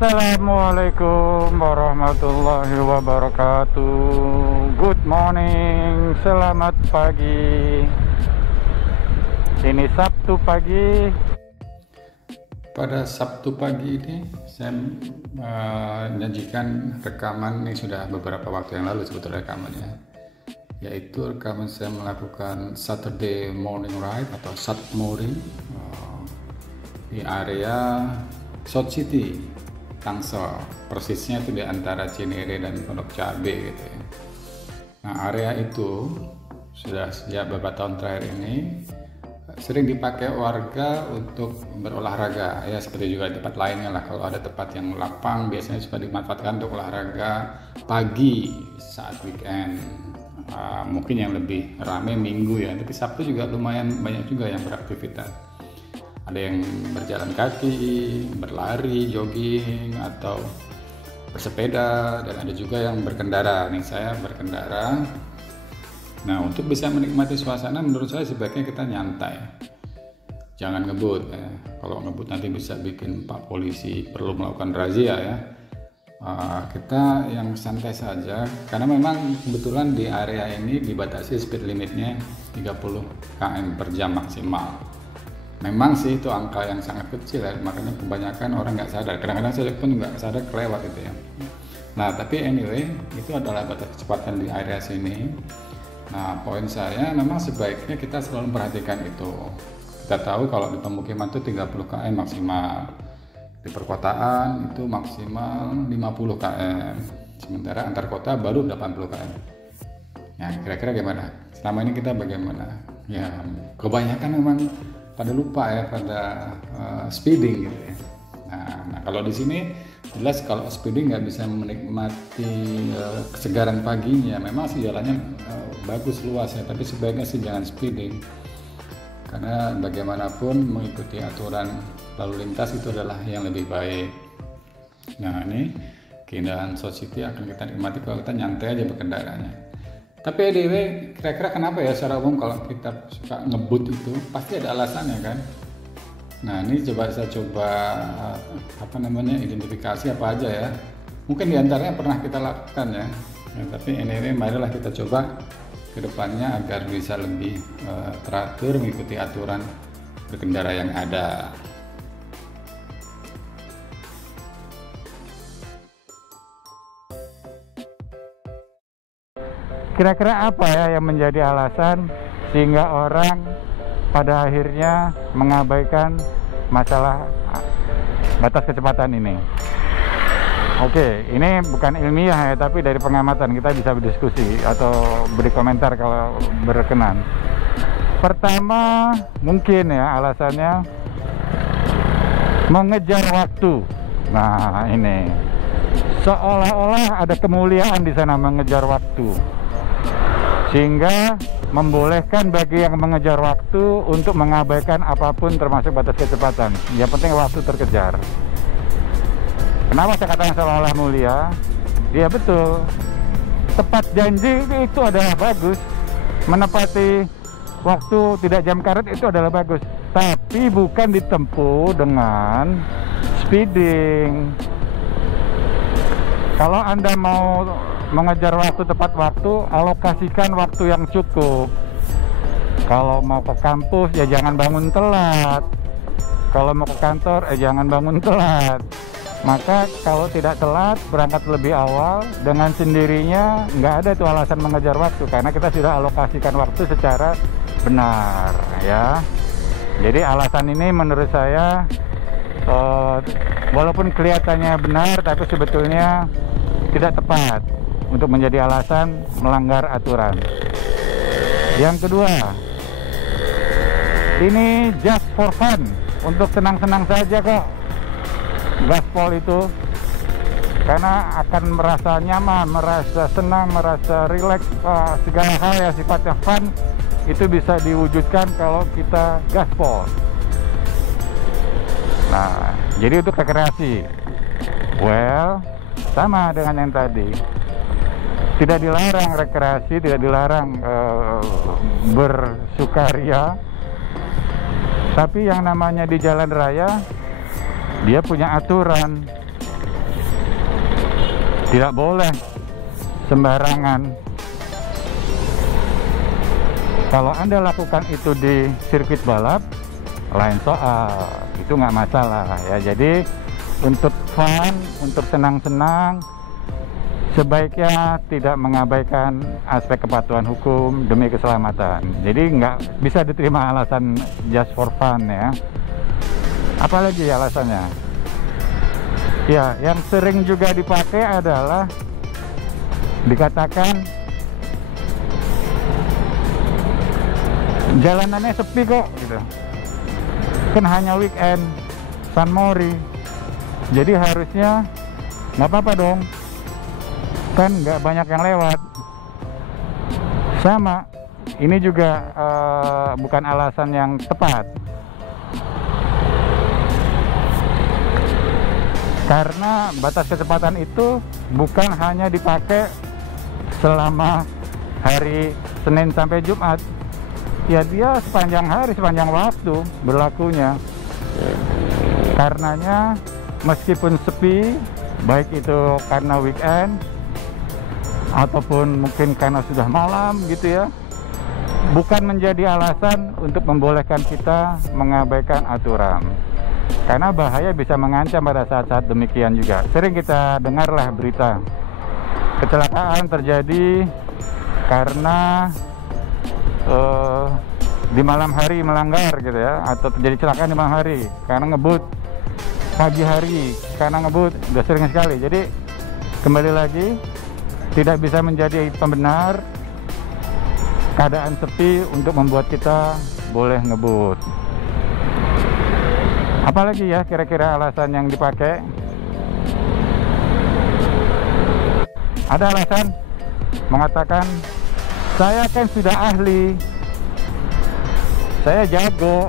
Assalamualaikum warahmatullahi wabarakatuh. Good morning, selamat pagi. Ini Sabtu pagi. Pada Sabtu pagi ini saya menyajikan rekaman ini sudah beberapa waktu yang lalu sebetulnya rekamannya, yaitu rekaman saya melakukan Saturday morning ride atau Satmori di area South City, Tangsel, persisnya itu di antara Cinere dan Pondok Cabe gitu ya. Nah, area itu sudah sejak beberapa tahun terakhir ini sering dipakai warga untuk berolahraga ya, seperti juga di tempat lainnya lah. Kalau ada tempat yang lapang biasanya suka dimanfaatkan untuk olahraga pagi saat weekend. Mungkin yang lebih ramai minggu ya, tapi Sabtu juga lumayan banyak juga yang beraktivitas. Ada yang berjalan kaki, berlari, jogging, atau bersepeda, dan ada juga yang berkendara. Nih saya berkendara. Nah, untuk bisa menikmati suasana menurut saya sebaiknya kita nyantai, jangan ngebut ya. Kalau ngebut nanti bisa bikin Pak Polisi perlu melakukan razia ya. Kita yang santai saja, karena memang kebetulan di area ini dibatasi speed limitnya 30 km per jam maksimal. Memang sih itu angka yang sangat kecil ya, makanya kebanyakan orang nggak sadar. Kadang-kadang saya pun nggak sadar kelewat itu ya. Nah, tapi anyway, itu adalah batas kecepatan di area sini. Nah, poin saya memang sebaiknya kita selalu memperhatikan itu. Kita tahu kalau di pemukiman itu 30 km maksimal. Di perkotaan itu maksimal 50 km. Sementara antar kota baru 80 km. Ya, kira-kira gimana? Selama ini kita bagaimana? Ya, kebanyakan memang pada lupa ya, pada speeding gitu ya. Nah, kalau di sini jelas kalau speeding nggak bisa menikmati kesegaran paginya. Memang sih jalannya bagus luas ya, tapi sebaiknya sih jangan speeding, karena bagaimanapun mengikuti aturan lalu lintas itu adalah yang lebih baik. Nah, ini keindahan South City akan kita nikmati kalau kita nyantai aja berkendaranya. Tapi anyway, kira-kira kenapa ya secara umum kalau kita suka ngebut itu pasti ada alasannya kan. Nah, ini saya coba identifikasi apa aja ya. Mungkin diantaranya pernah kita lakukan ya. Tapi anyway, marilah kita coba ke depannya agar bisa lebih teratur mengikuti aturan berkendara yang ada. Kira-kira apa ya yang menjadi alasan sehingga orang pada akhirnya mengabaikan masalah batas kecepatan ini? Oke, ini bukan ilmiah ya, tapi dari pengamatan kita bisa berdiskusi atau beri komentar kalau berkenan. Pertama, mungkin ya alasannya mengejar waktu. Nah, ini seolah-olah ada kemuliaan di sana mengejar waktu, sehingga membolehkan bagi yang mengejar waktu untuk mengabaikan apapun termasuk batas kecepatan. Yang penting waktu terkejar. Kenapa saya katakan seolah-olah mulia? Ya betul, tepat janji itu adalah bagus, menepati waktu tidak jam karet itu adalah bagus, tapi bukan ditempuh dengan speeding. Kalau Anda mau mengejar waktu tepat waktu, alokasikan waktu yang cukup. Kalau mau ke kampus ya jangan bangun telat. Kalau mau ke kantor jangan bangun telat. Maka kalau tidak telat, berangkat lebih awal, dengan sendirinya nggak ada tuh alasan mengejar waktu, karena kita sudah alokasikan waktu secara benar ya. Jadi alasan ini menurut saya walaupun kelihatannya benar, tapi sebetulnya tidak tepat untuk menjadi alasan melanggar aturan. Yang kedua, ini just for fun, untuk senang-senang saja kok gaspol itu, karena akan merasa nyaman, merasa senang, merasa rileks, segala hal yang sifatnya fun itu bisa diwujudkan kalau kita gaspol. Nah, jadi untuk rekreasi, well, sama dengan yang tadi, tidak dilarang rekreasi, tidak dilarang bersukaria, tapi yang namanya di jalan raya dia punya aturan. Tidak boleh sembarangan. Kalau Anda lakukan itu di sirkuit balap, lain soal, itu nggak masalah ya. Jadi untuk fun, untuk senang-senang, sebaiknya tidak mengabaikan aspek kepatuhan hukum demi keselamatan. Jadi nggak bisa diterima alasan just for fun ya. Apalagi alasannya? Ya, yang sering juga dipakai adalah dikatakan jalanannya sepi kok gitu, kan hanya weekend, San Mori, jadi harusnya nggak apa-apa dong, kan nggak banyak yang lewat. Sama, ini juga bukan alasan yang tepat, karena batas kecepatan itu bukan hanya dipakai selama hari Senin sampai Jumat. Ya dia sepanjang hari, sepanjang waktu berlakunya. Karenanya meskipun sepi, baik itu karena weekend ataupun mungkin karena sudah malam gitu ya, bukan menjadi alasan untuk membolehkan kita mengabaikan aturan. Karena bahaya bisa mengancam pada saat-saat demikian juga. Sering kita dengarlah berita kecelakaan terjadi karena di malam hari melanggar gitu ya, atau terjadi kecelakaan di malam hari karena ngebut, pagi hari karena ngebut, udah sering sekali. Jadi kembali lagi, tidak bisa menjadi pembenar keadaan sepi untuk membuat kita boleh ngebut. Apalagi ya kira-kira alasan yang dipakai? Ada alasan mengatakan, saya kan sudah ahli, saya jago,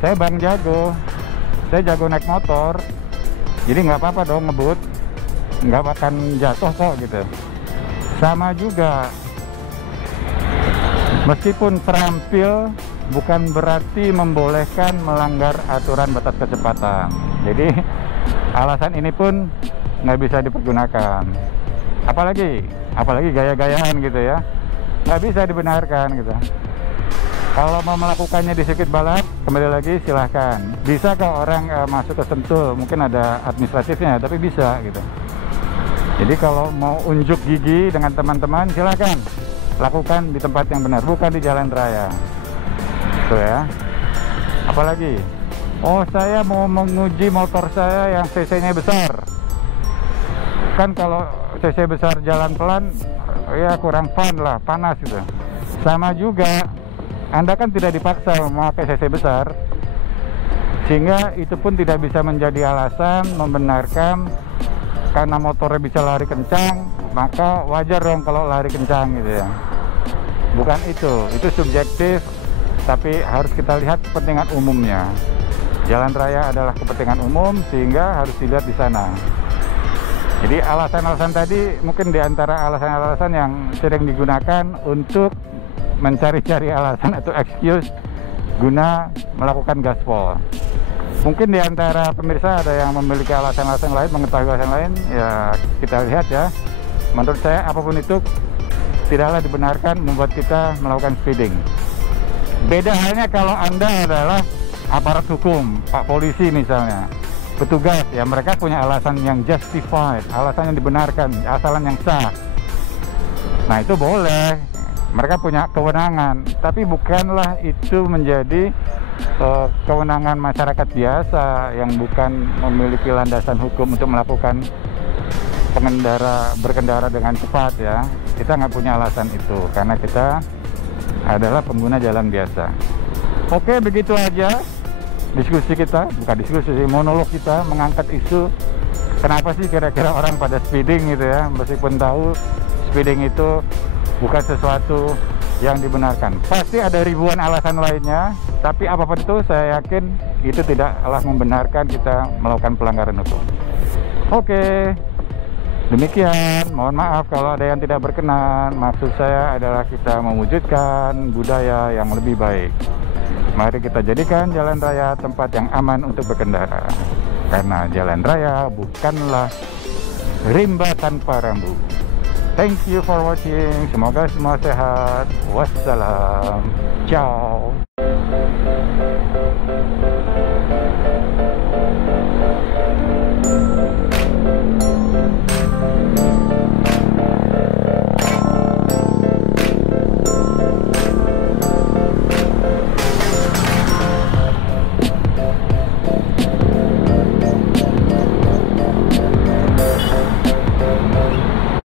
saya bang jago, saya jago naik motor, jadi nggak apa-apa dong ngebut, nggak akan jatuh kok gitu. Sama juga, meskipun terampil bukan berarti membolehkan melanggar aturan batas kecepatan. Jadi alasan ini pun nggak bisa dipergunakan. Apalagi gaya-gayaan gitu ya, nggak bisa dibenarkan gitu. Kalau mau melakukannya di sirkuit balap, kembali lagi silahkan. Bisa kok orang masuk ke Sentul, mungkin ada administratifnya, tapi bisa gitu. Jadi kalau mau unjuk gigi dengan teman-teman, silahkan lakukan di tempat yang benar, bukan di jalan raya. Tuh ya. Apalagi, oh saya mau menguji motor saya yang cc-nya besar. Kan kalau cc besar jalan pelan, ya kurang fun lah, panas gitu. Sama juga, Anda kan tidak dipaksa memakai cc besar, sehingga itu pun tidak bisa menjadi alasan membenarkan karena motornya bisa lari kencang, maka wajar dong kalau lari kencang gitu ya. Bukan itu subjektif, tapi harus kita lihat kepentingan umumnya. Jalan raya adalah kepentingan umum, sehingga harus dilihat di sana. Jadi alasan-alasan tadi mungkin diantara alasan-alasan yang sering digunakan untuk mencari-cari alasan atau excuse guna melakukan gaspol. Mungkin diantara pemirsa ada yang memiliki alasan-alasan lain, mengetahui alasan lain, ya kita lihat ya. Menurut saya apapun itu tidaklah dibenarkan membuat kita melakukan speeding. Beda halnya kalau Anda adalah aparat hukum, Pak Polisi misalnya, petugas, ya mereka punya alasan yang justified, alasan yang dibenarkan, alasan yang sah. Nah itu boleh, mereka punya kewenangan, tapi bukanlah itu menjadi kewenangan masyarakat biasa yang bukan memiliki landasan hukum untuk melakukan berkendara dengan cepat ya. Kita nggak punya alasan itu karena kita adalah pengguna jalan biasa. Oke, begitu aja diskusi kita, bukan diskusi, monolog kita mengangkat isu kenapa sih kira-kira orang pada speeding gitu ya, meskipun tahu speeding itu bukan sesuatu yang dibenarkan. Pasti ada ribuan alasan lainnya, tapi apapun itu saya yakin itu tidaklah membenarkan kita melakukan pelanggaran hukum. Oke, demikian. Mohon maaf kalau ada yang tidak berkenan. Maksud saya adalah kita mewujudkan budaya yang lebih baik. Mari kita jadikan jalan raya tempat yang aman untuk berkendara. Karena jalan raya bukanlah rimba tanpa rambu. Thank you for watching. Semoga semua sehat. Wassalam. Ciao.